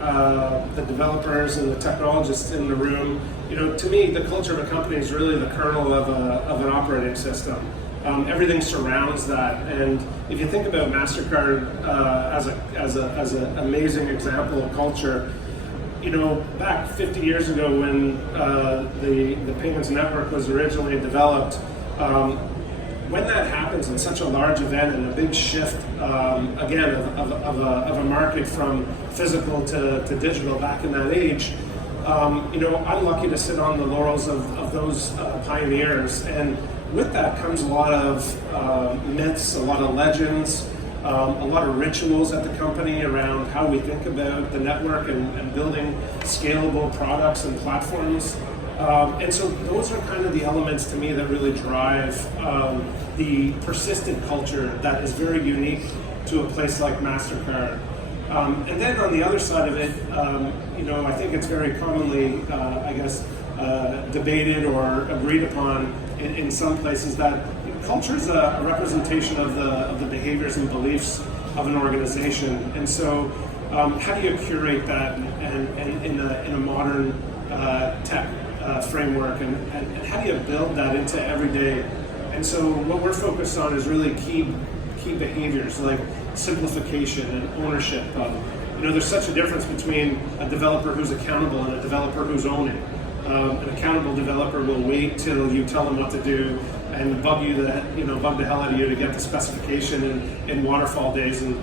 the developers and the technologists in the room, to me, the culture of a company is really the kernel of an operating system. Everything surrounds that, and if you think about Mastercard as an amazing example of culture, back 50 years ago when the payments network was originally developed, when that happens in such a large event and a big shift, again, of a market from physical to digital back in that age, I'm lucky to sit on the laurels of those pioneers. And with that comes a lot of myths, a lot of legends, a lot of rituals at the company around how we think about the network and building scalable products and platforms. And so those are kind of the elements to me that really drive the persistent culture that is very unique to a place like Mastercard. And then on the other side of it, I think it's very commonly, debated or agreed upon in some places that culture is a representation of the behaviors and beliefs of an organization. And so how do you curate that and in a modern tech framework, and how do you build that into everyday? And so what we're focused on is really key behaviors like simplification and ownership. There's such a difference between a developer who's accountable and a developer who's owning. An accountable developer will wait till you tell them what to do and bug the hell out of you to get the specification in waterfall days. And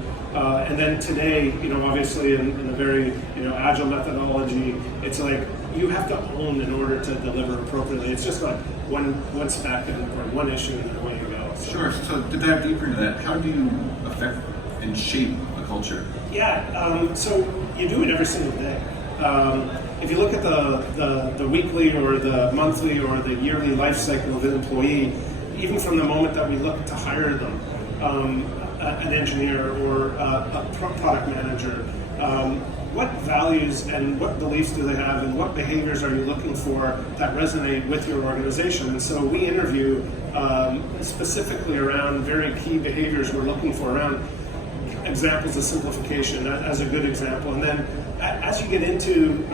then today, obviously in a very agile methodology, it's like you have to own in order to deliver appropriately. It's just like one spec or one issue and then away you go. Sure. So to dive deeper into that, how do you affect and shape a culture? Yeah. So you do it every single day. If you look at the weekly or the monthly or the yearly life cycle of an employee, even from the moment that we look to hire them, an engineer or a product manager, what values and what beliefs do they have and what behaviors are you looking for that resonate with your organization? And so we interview specifically around very key behaviors we're looking for, around examples of simplification as a good example. And then as you get into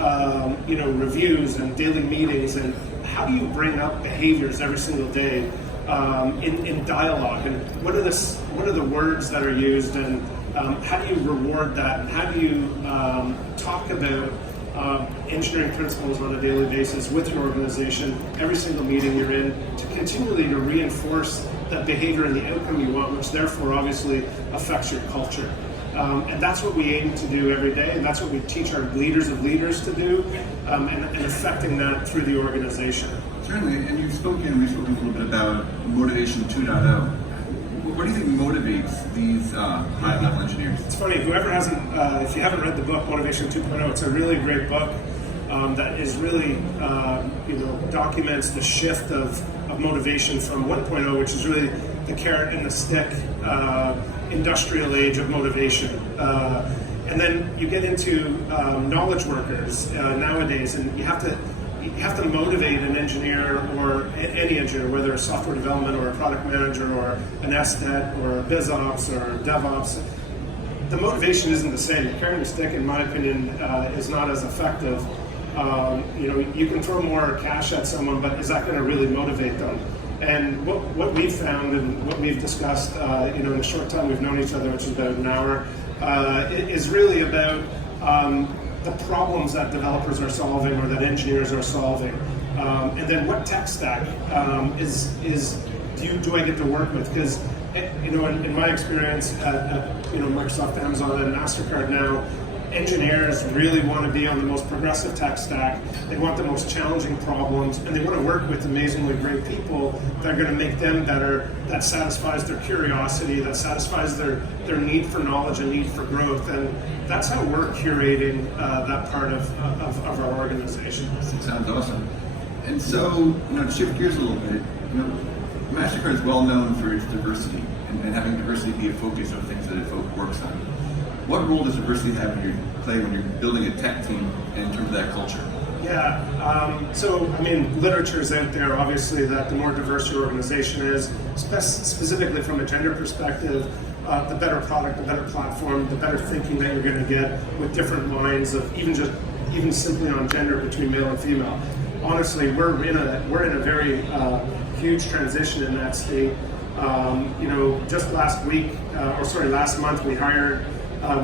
reviews and daily meetings, and how do you bring up behaviors every single day in dialogue, and what are the words that are used, and how do you reward that, and how do you talk about engineering principles on a daily basis with your organization every single meeting you're in to continually to reinforce that behavior and the outcome you want, which therefore obviously affects your culture. And that's what we aim to do every day, and that's what we teach our leaders of leaders to do, and affecting that through the organization. Certainly, and we've spoken a little bit about Motivation 2.0. What do you think motivates these high-level engineers? It's funny, if you haven't read the book Motivation 2.0, it's a really great book that is really, documents the shift of motivation from 1.0, which is really the carrot and the stick industrial age of motivation. And then you get into knowledge workers nowadays, and you have to motivate an engineer or any engineer, whether it's software development or a product manager or an SDET or a BizOps or DevOps. The motivation isn't the same. Carrying the stick, in my opinion, is not as effective. You can throw more cash at someone, but is that going to really motivate them? And what we've found and what we've discussed, in the short time we've known each other, which is about an hour, is really about the problems that developers are solving or that engineers are solving, and then what tech stack do I get to work with? Because in my experience at Microsoft, Amazon, and Mastercard now, engineers really want to be on the most progressive tech stack. They want the most challenging problems, and they want to work with amazingly great people that are going to make them better, that satisfies their curiosity, that satisfies their need for knowledge and need for growth. And that's how we're curating that part of our organization. That sounds awesome. And so, to shift gears a little bit, Mastercard is well known for its diversity and having diversity be a focus of things that it works on. What role does diversity play when you're building a tech team in terms of that culture? Yeah, literature is out there, obviously, that the more diverse your organization is, specifically from a gender perspective, the better product, the better platform, the better thinking that you're going to get with different lines of even simply on gender between male and female. Honestly, we're in a very huge transition in that state. Just last month we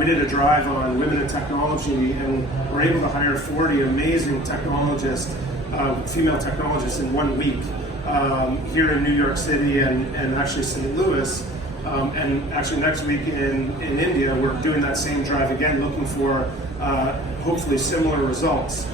did a drive on women in technology, and we're able to hire 40 amazing technologists, female technologists in 1 week here in New York City and actually St. Louis. And actually next week in India, we're doing that same drive again, looking for hopefully similar results.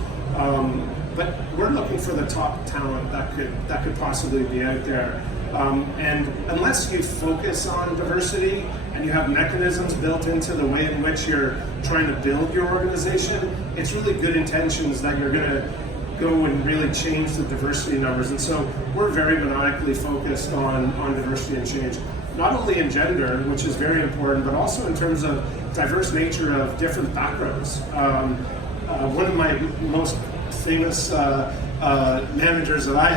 But we're looking for the top talent that could possibly be out there. And unless you focus on diversity and you have mechanisms built into the way in which you're trying to build your organization, it's really good intentions that you're going to go and really change the diversity numbers. And so we're very maniacally focused on diversity and change, not only in gender, which is very important, but also in terms of diverse nature of different backgrounds. One of my most famous managers that I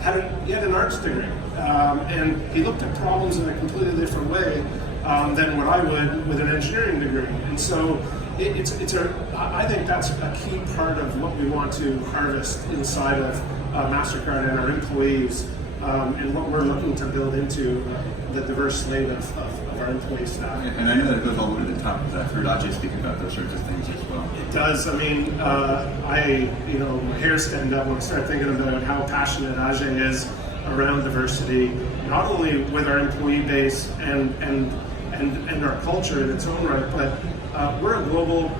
had an arts degree, and he looked at problems in a completely different way than what I would with an engineering degree. And so I think that's a key part of what we want to harvest inside of Mastercard and our employees, and what we're looking to build into the diverse slate of our employee staff. And I know that it goes all the way to the top of that. I've heard Ajay speak about those sorts of things as well. It does. I mean, my hairs stand up when I start thinking about how passionate Ajay is around diversity, not only with our employee base and our culture in its own right, but we're a global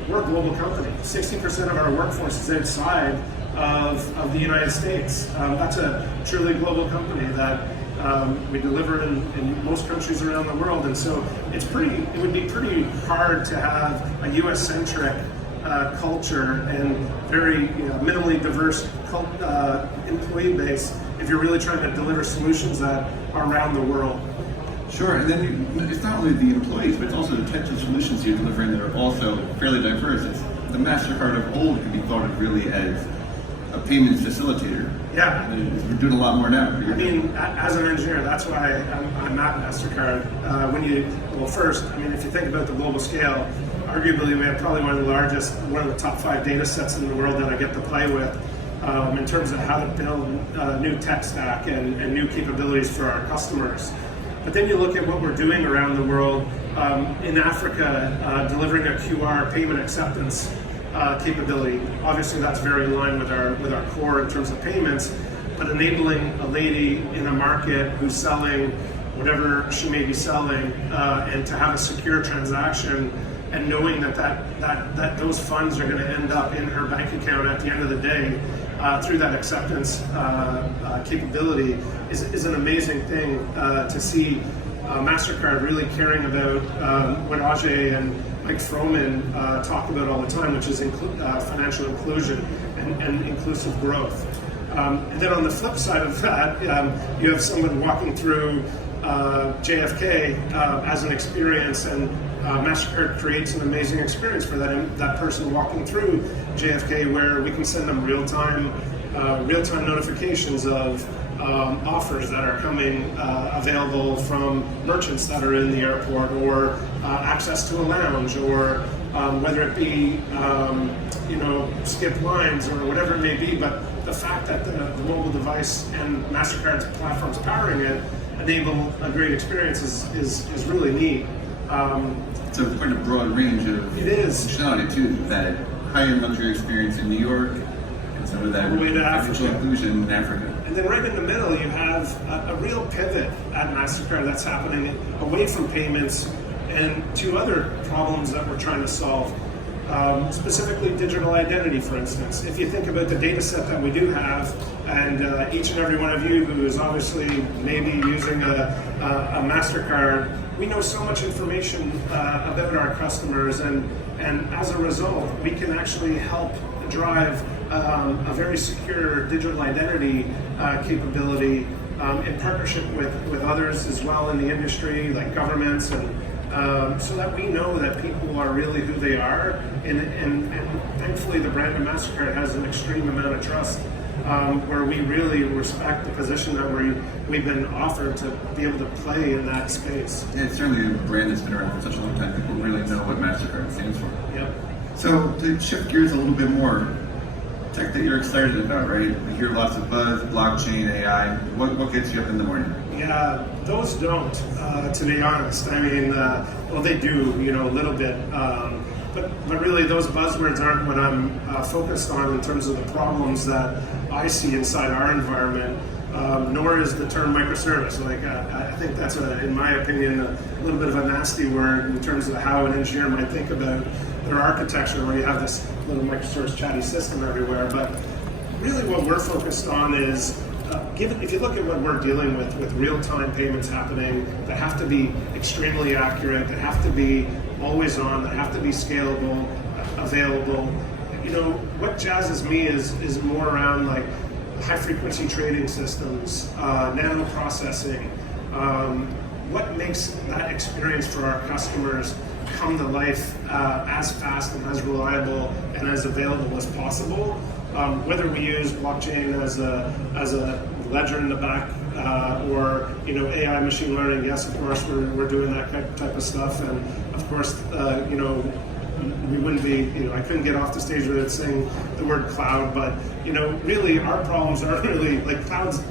company. 60% of our workforce is outside of the United States. That's a truly global company that we deliver in most countries around the world, and so it would be pretty hard to have a U.S.-centric culture and very minimally diverse employee base if you're really trying to deliver solutions that are around the world. Sure, and then it's not only the employees, but it's also the types of solutions you're delivering that are also fairly diverse. The MasterCard of old can be thought of really as a payments facilitator. Yeah. We're doing a lot more now. I mean, as an engineer, that's why I'm at Mastercard. First, if you think about the global scale, arguably we have probably one of the top 5 data sets in the world that I get to play with in terms of how to build new tech stack and new capabilities for our customers. But then you look at what we're doing around the world. In Africa, delivering a QR payment acceptance capability. Obviously, that's very in line with our core in terms of payments, but enabling a lady in a market who's selling whatever she may be selling, and to have a secure transaction, and knowing that those funds are going to end up in her bank account at the end of the day through that acceptance capability is an amazing thing to see. Mastercard really caring about what Ajay and Mike Froman talk about all the time, which is financial inclusion and inclusive growth. And then on the flip side of that, you have someone walking through JFK as an experience, and Mastercard creates an amazing experience for that person walking through JFK, where we can send them real-time notifications of offers that are coming available from merchants that are in the airport, or access to a lounge, or whether it be skip lines or whatever it may be. But the fact that the mobile device and Mastercard's platforms powering it enable a great experience is really neat. So it's quite a broad range of functionality too. That high-end luxury experience in New York, and some of that financial inclusion in Africa. And then right in the middle, you have a real pivot at Mastercard that's happening away from payments and to other problems that we're trying to solve. Specifically digital identity, for instance. If you think about the data set that we do have, and each and every one of you who is obviously maybe using a MasterCard, we know so much information about our customers, and as a result, we can actually help drive a very secure digital identity capability in partnership with others as well in the industry, like governments, and so that we know that people are really who they are, and thankfully the brand of Mastercard has an extreme amount of trust where we really respect the position that we've been offered to be able to play in that space. Yeah, it's certainly a brand that's been around for such a long time. People really know what Mastercard stands for. Yep. So to shift gears a little bit more, tech that you're excited about, right? We hear lots of buzz, blockchain, AI. What gets you up in the morning? Yeah, those don't, to be honest. I mean, well, they do, a little bit. But really, those buzzwords aren't what I'm focused on in terms of the problems that I see inside our environment. Nor is the term microservice. Like, I think that's, in my opinion, a little bit of a nasty word in terms of how an engineer might think about their architecture, where you have this little microservice chatty system everywhere. But really, what we're focused on is, if you look at what we're dealing with real-time payments happening that have to be extremely accurate, that have to be always on, that have to be scalable, available. What jazzes me is more around like high-frequency trading systems, nano processing. What makes that experience for our customers come to life as fast and as reliable and as available as possible? Whether we use blockchain as a ledger in the back, or AI, machine learning, yes, of course, we're doing that type of stuff, and of course, we wouldn't be, I couldn't get off the stage without saying the word cloud, but really our problems aren't really like clouds.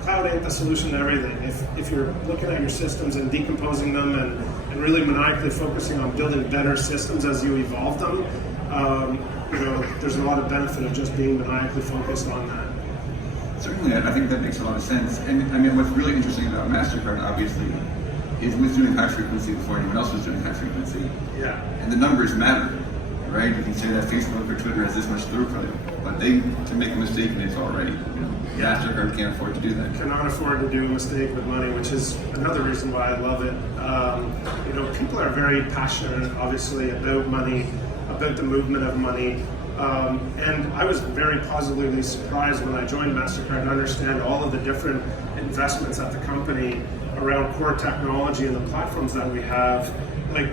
Cloud ain't the solution to everything. If you're looking at your systems and decomposing them and really maniacally focusing on building better systems as you evolve them, there's a lot of benefit of just being maniacally focused on that. Certainly, I think that makes a lot of sense. And I mean, what's really interesting about Mastercard, obviously, is who's doing high frequency before anyone else was doing high frequency. Yeah. And the numbers matter, right? You can say that Facebook or Twitter has this much throughput, but they can make a mistake and it's already, Yeah. Mastercard can't afford to do that. Cannot afford to do a mistake with money, which is another reason why I love it. People are very passionate, obviously, about money, about the movement of money. And I was very positively surprised when I joined Mastercard to understand all of the different investments at the company around core technology and the platforms that we have. Like,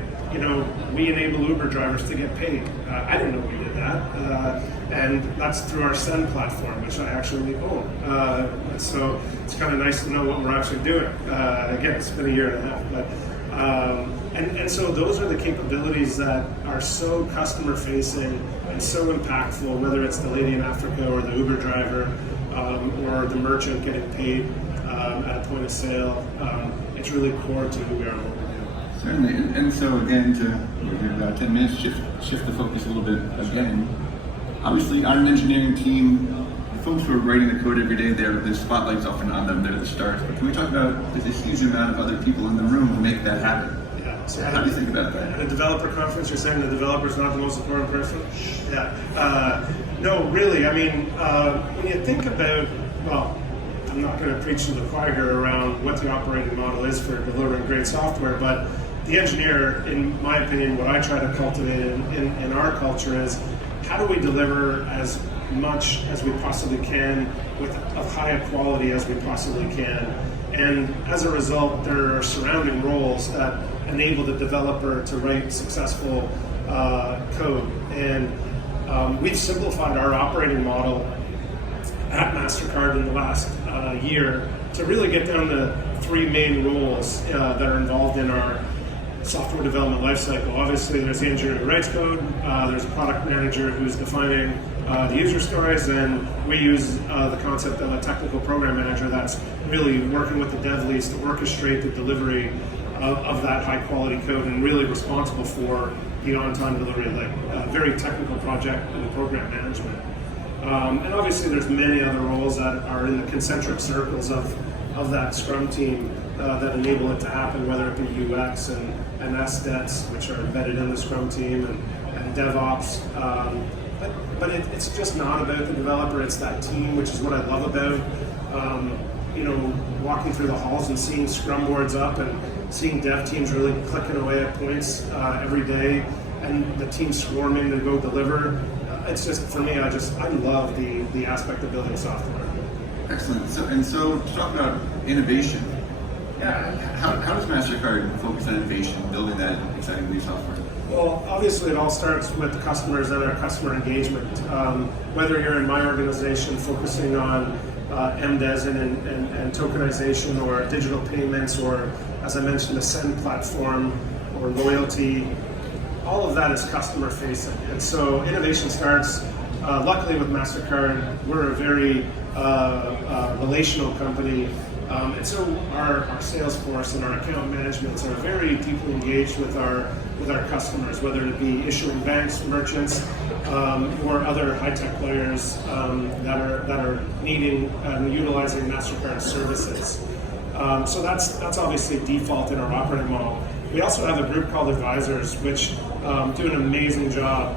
we enable Uber drivers to get paid. I didn't know we did that. And that's through our Send platform, which I actually own. So it's kind of nice to know what we're actually doing. Again, it's been a year and a half, but and so those are the capabilities that are so customer facing and so impactful, whether it's the lady in Africa or the Uber driver or the merchant getting paid at a point of sale. It's really core to who we are and what we do. Certainly, and so again, we have about 10 minutes, shift the focus a little bit again. Obviously, on an engineering team, the folks who are writing the code every day, the spotlight's often on them, they're the stars. But can we talk about, there's this huge amount of other people in the room who make that happen? Yeah. So how do you think about that? At a developer conference, you're saying the developer's not the most important person? Yeah. No, really, I mean, when you think about, well, I'm not going to preach to the choir here around what the operating model is for delivering great software, but the engineer, in my opinion, what I try to cultivate in our culture is how do we deliver as much as we possibly can with of high quality as we possibly can. And as a result, there are surrounding roles that enable the developer to write successful code. And we've simplified our operating model at Mastercard in the last year to really get down to three main roles that are involved in our software development lifecycle. Obviously, there's the engineer who writes code, there's a product manager who's defining the user stories, and we use the concept of a technical program manager that's really working with the dev leads to orchestrate the delivery of that high quality code and really responsible for the on-time delivery, like very technical project and program management. And obviously there's many other roles that are in the concentric circles of that Scrum team that enable it to happen, whether it be UX and SDETs, which are embedded in the Scrum team, and DevOps. But it's just not about the developer, it's that team, which is what I love about walking through the halls and seeing Scrum boards up and seeing dev teams really clicking away at points every day, and the team swarming to go deliver. It's just, for me, I love the aspect of building software. Excellent. So to talk about innovation, how does Mastercard focus on innovation, building that exciting new software? Well, obviously it all starts with the customers and our customer engagement. Whether you're in my organization focusing on MDES and tokenization or digital payments or, as I mentioned, the Send platform or loyalty, all of that is customer facing. And so innovation starts, luckily with Mastercard, we're a very relational company. And so our sales force and our account managements are very deeply engaged with our customers, whether it be issuing banks, merchants, or other high-tech players that are needing and utilizing Mastercard services. So that's obviously default in our operating model. We also have a group called advisors, which do an amazing job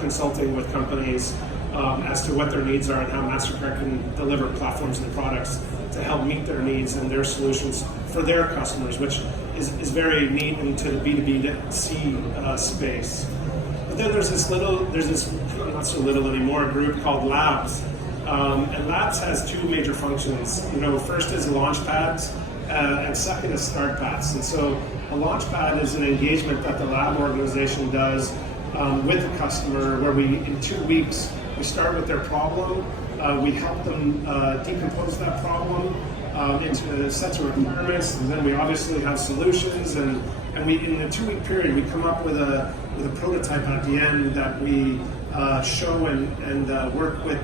consulting with companies as to what their needs are and how Mastercard can deliver platforms and products to help meet their needs and their solutions for their customers, which is very neat into the B2B2C space. But then there's this not so little anymore, group called Labs. And Labs has two major functions. First is launchpads, and second is start paths. And so a launchpad is an engagement that the lab organization does with the customer, where in 2 weeks, we start with their problem. We help them decompose that problem into sets of requirements, and then we obviously have solutions. And we, in a 2-week period, we come up with a prototype at the end that we show and work with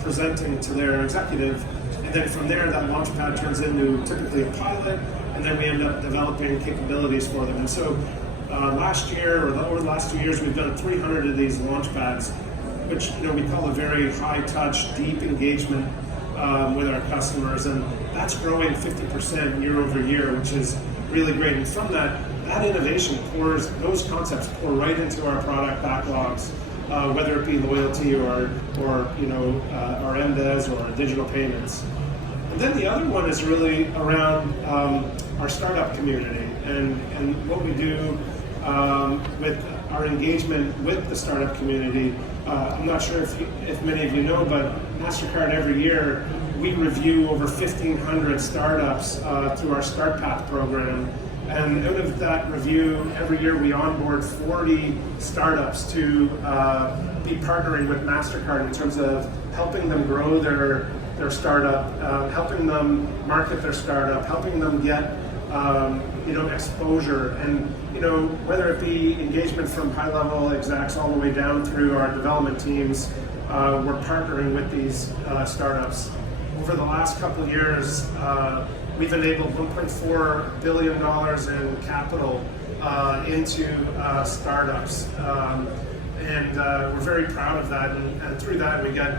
presenting to their executive. And then from there, that launchpad turns into typically a pilot, and then we end up developing capabilities for them. And so last year, or over the last 2 years, we've done 300 of these launchpads, which we call a very high-touch, deep engagement with our customers, and that's growing 50% year over year, which is really great. And from that innovation those concepts pour right into our product backlogs, whether it be loyalty or our MDES or digital payments. And then the other one is really around our startup community and what we do with our engagement with the startup community. I'm not sure if many of you know, but Mastercard every year we review over 1,500 startups through our Start Path program. And out of that review, every year we onboard 40 startups to be partnering with Mastercard in terms of helping them grow their startup, helping them market their startup, helping them get exposure, and whether it be engagement from high-level execs all the way down through our development teams, we're partnering with these startups. Over the last couple of years, we've enabled $1.4 billion in capital into startups, and we're very proud of that. And through that, we get,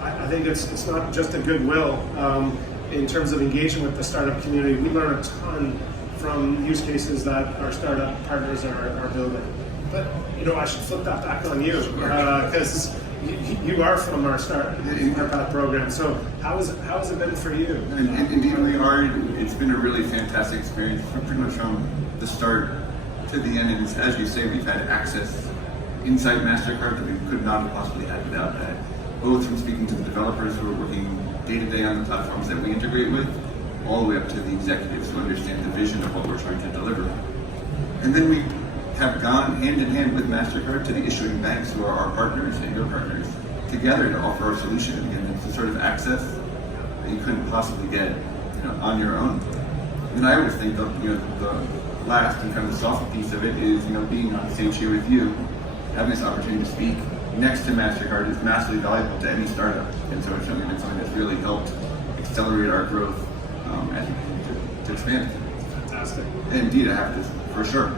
I think it's not just a goodwill. In terms of engaging with the startup community, we learn a ton from use cases that our startup partners are building. But I should flip that back on you, because you are from our Start Path program. So how has it been for you? And indeed, we are. It's been a really fantastic experience, pretty much from the start to the end. And as you say, we've had access inside Mastercard that we could not have possibly had without that. Both from speaking to the developers who are working day-to-day on the platforms that we integrate with, all the way up to the executives who understand the vision of what we're trying to deliver. And then we have gone hand in hand with Mastercard to the issuing banks who are our partners and your partners, together to offer our solution. And it's a sort of access that you couldn't possibly get on your own. And I always think of the last and kind of the soft piece of it is being on stage here with you, having this opportunity to speak next to Mastercard is massively valuable to any startup. And so it's certainly been something that's really helped accelerate our growth as we continue to expand. Fantastic. And indeed, I have this for sure.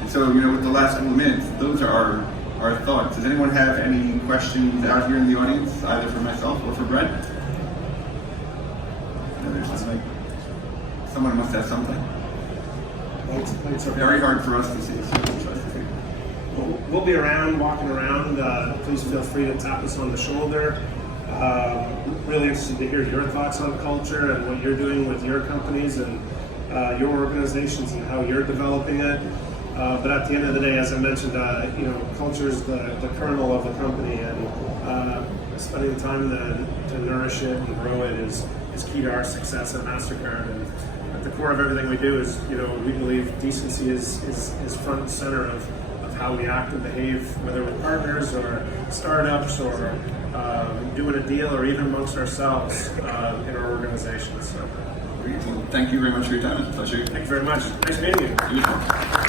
And so, with the last couple of minutes, those are our thoughts. Does anyone have any questions out here in the audience, either for myself or for Brent? No, there's something. Someone must have something. It's very hard for us to see. We'll be around, walking around. Please feel free to tap us on the shoulder. Really interested to hear your thoughts on culture and what you're doing with your companies and your organizations and how you're developing it. But at the end of the day, as I mentioned, culture is the kernel of the company, and spending time to nourish it and grow it is key to our success at Mastercard. And at the core of everything we do is, we believe decency is front and center of how we act and behave, whether we're partners or startups or doing a deal or even amongst ourselves in our organization. So, Well, thank you very much for your time. It's a pleasure. thank you very much. Nice meeting you. You as well.